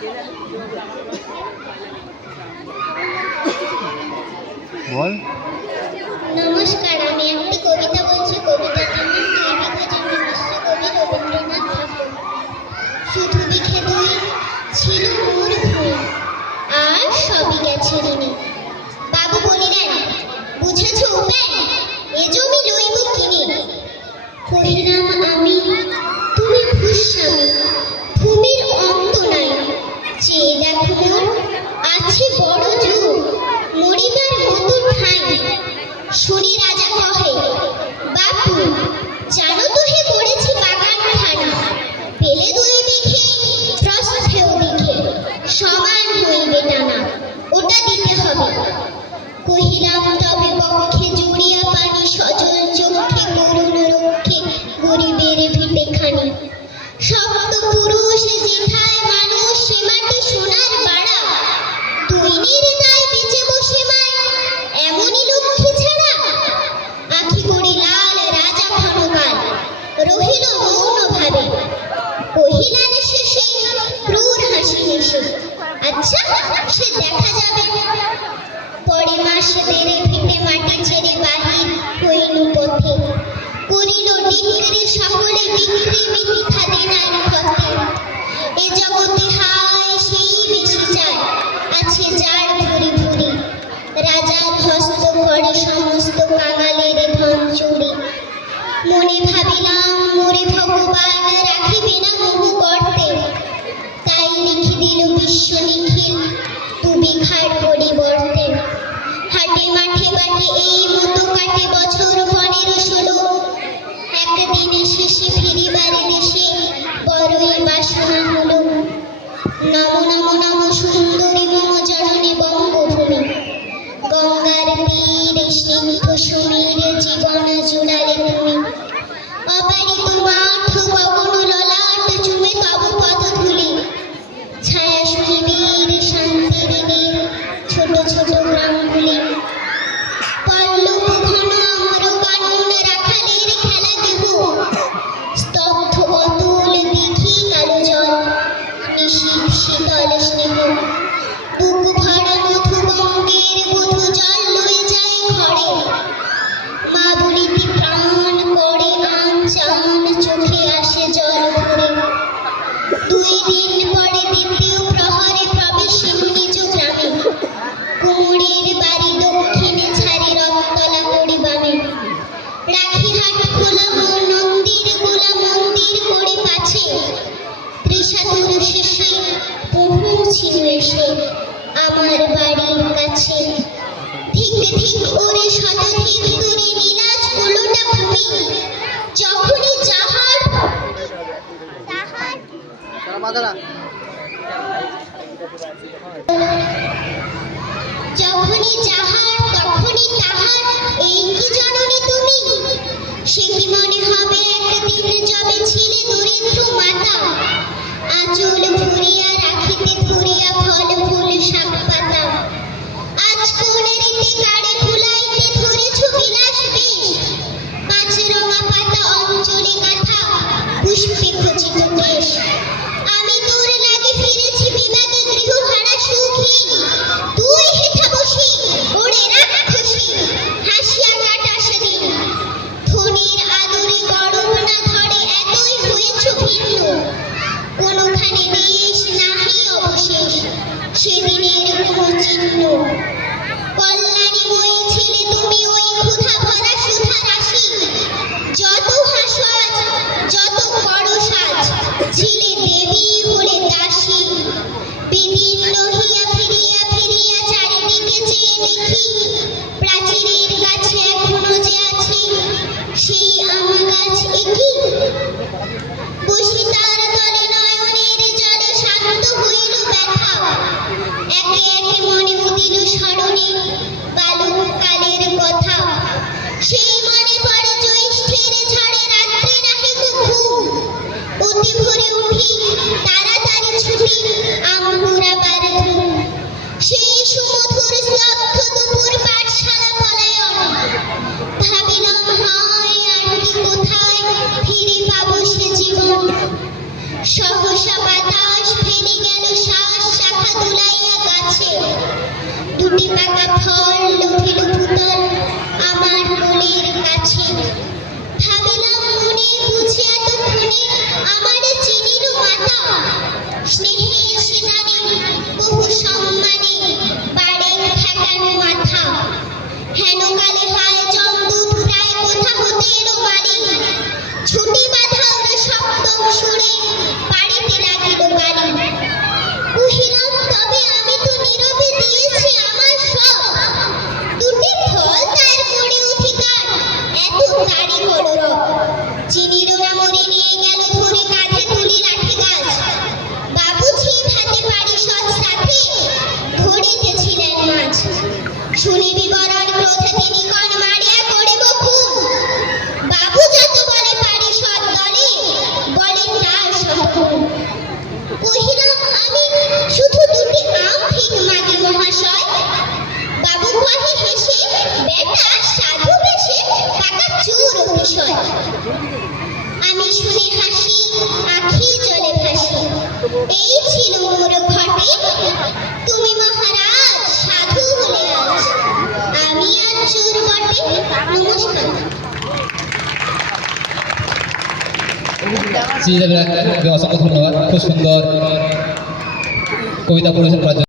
বল। নমস্কার, আমি একটি কবিতা বলছি। কবিতার নাম দুই বিঘা জমি, বিশ্বকবি রবীন্দ্রনাথ ঠাকুর। শুধু বিঘে দুই ছিল মোর ভুঁই, আর সবই গেছে ঋণে। বাবু বলিলেন, বুঝেছ উপায়, এ জমি লইব কিনে। কহিলাম আমি, তুমি ভূস্বামী, ভূমির অন্ত নাই। চেয়ে দেখো মোর আছে বড় জোর, মরিবার মতো ঠাঁই। শুনি রাজা কহে, বাপু জানো তো হে করেছি বাগান খানা। পেলে দুই বিঘে প্রস্থেও দিঘে, সমান হইবে টানা, ওটা দিতে হবে। কহিলাম তবে বক্ষে জুড়িয়া পানি, সজল চক্ষে করুণ রক্ষে গরিবের ভিটে খানি। সপ্ত পুরুষ যেথায় মানুষ, সে মাটি সোনার বাড়া। দৈনের তাই বেঁচে বসে মায়, এমনই লক্ষ্মী ছাড়া। আখি করি লাল রাজা ক্ষণকাল, রহিল মৌন ভাবে। কহিলেন শেষে ক্রূর হাসি হেসে, আচ্ছা সে দেখা যাবে। পরে মাস দেড়ে ভিটে মাটি ছেড়ে বাহির হইল পথে। করিল ডিক্রি সকলে বিক্রি, মিথ্যা দেনার পথে। এ জগতে হায় সেই বেশি চায়, আছে যার ভুরি ভুরি। রাজার হস্ত করে সমস্ত কাঙালের ধন চুরি। মনে ভাবিলাম মোরে ভগবান রাখিবে না মোহ করতে। তাই লিখি দিল বিশ্ব নিখিল দু বিঘার পরিবর্তে। হাটে মাঠে বাটে এই মতো কাটে বছর 15-16। একদিন শেষে ফিরিবার দেশে বড়ই বাসনা হলো। নম নম নম সুন্দরী মম জননী বঙ্গভূমি। গঙ্গার তীরে স্নিগ্ধ সমীর জীবন জুড়ালে তুমি। অবারিত মাঠ গগন ললাট চুমে তব পদধূলি। ছায়া সুনিবিড় শান্তির নীড় ছোট ছোট গ্রামগুলি। পল্লব ঘন অমর কানন রাখালের খেলা দেহ। স্তব্ধ অতুল দিঘি কালো জল, নিশীথ শীতল স্নেহ। বুক ভরা মধু বঙ্গের বধূ জল লয়ে যায় ঘরে। মা বলিতে প্রাণ করে আন চান, চোখে আসে জল ভরে। 2 দিন পরে দ্বিতীয় প্রহরে প্রবেশ নিজ গ্রামে। কুমোরের বাড়ি দক্ষিণে, ছাড়ি রথতলা করি বামে। রাখিহাট খোলা নন্দীর গোলা, মন্দির করি পাছে। ত্রিশাতুর শেষে পৌঁছিল এসে আমার বাড়ির কাছে। ঠিক ঠিক ওরে শতধিক দূরে নীলাজ কোলোটা ভূমি। যখনই যাহার যখনই যাহার তখনই তাহার, এই কি জননী তুমি? সে কি মনে হবে একদিন যবে ছিলে দরিদ্র মাতা। আঁচল ভরিয়া রাখিতে ধরিয়া ফল ফুল শাক পাতা। আজ কোন রীতি কাড়ে ফুলাইতে ধরেছ বিলাস বেশ। 5 রঙা পাতা অঞ্চলে গাথা, পুষ্পে খচিত কেশ। আমি তোর লাগি ফিরেছি বিমাগে গৃহহারা সুখহীন। তুই হেথা বসি ওরে রাক্ষসী, হাসিয়া কাটা সেদিন। ধনির আদরে গরম না ধরে, এতই হয়েছ ভিন্ন। কোনখানে নেই পাকা ফল লুঠিল ভূতল আমার মনের কাছে। ভাবিলাম মনে বুঝি এতক্ষণে আমার চিনিল মাতা, স্নেহে সেনানে বহু সম্মানে বাড়ে ঠেকানো মাথা। হেন কালে হায় জমদূত প্রায় কোথা হতে এলো বাড়ি, ছুটি বাঁধা ওর সপ্তম সুরে বাড়িতে লাগিল গাড়ি। কহিলাম তবে আমি তো নীরবে দিয়েছি আমার সব, দুটি ফল তার করে অধিকার এত তাড়ি হলো রব। চিনির না মরে নিয়ে গেল ধরে কাঁধে তুলি লাঠি গাছ, বাবু ছিপ হাতে পারিষদ সাথে ধরিতেছিলেন মাছ। শুনি বিবরণ ক্রোধ তিনি কণ মারিয়া করিব খুন, বাবু যত বলে পারিষদ দলে বলে তার শতগুণ। কহিলাম আমি শুধু দুটি আম ঠিক মাগি মহাশয়, বাবু কহে হেসে বেটা সাধু বেশে পাকা চোর অতিশয়। আমি শুনে হাসি আখি জলে ভাসি, এই ছিল মোর ঘটে তুমি মহারাজ সাধু হলে আজ, আমি আর চোর বটে। নমস্কার। অসংখ্য ধন্যবাদ, খুব সুন্দর কবিতা পরিবেশন করার জন্য।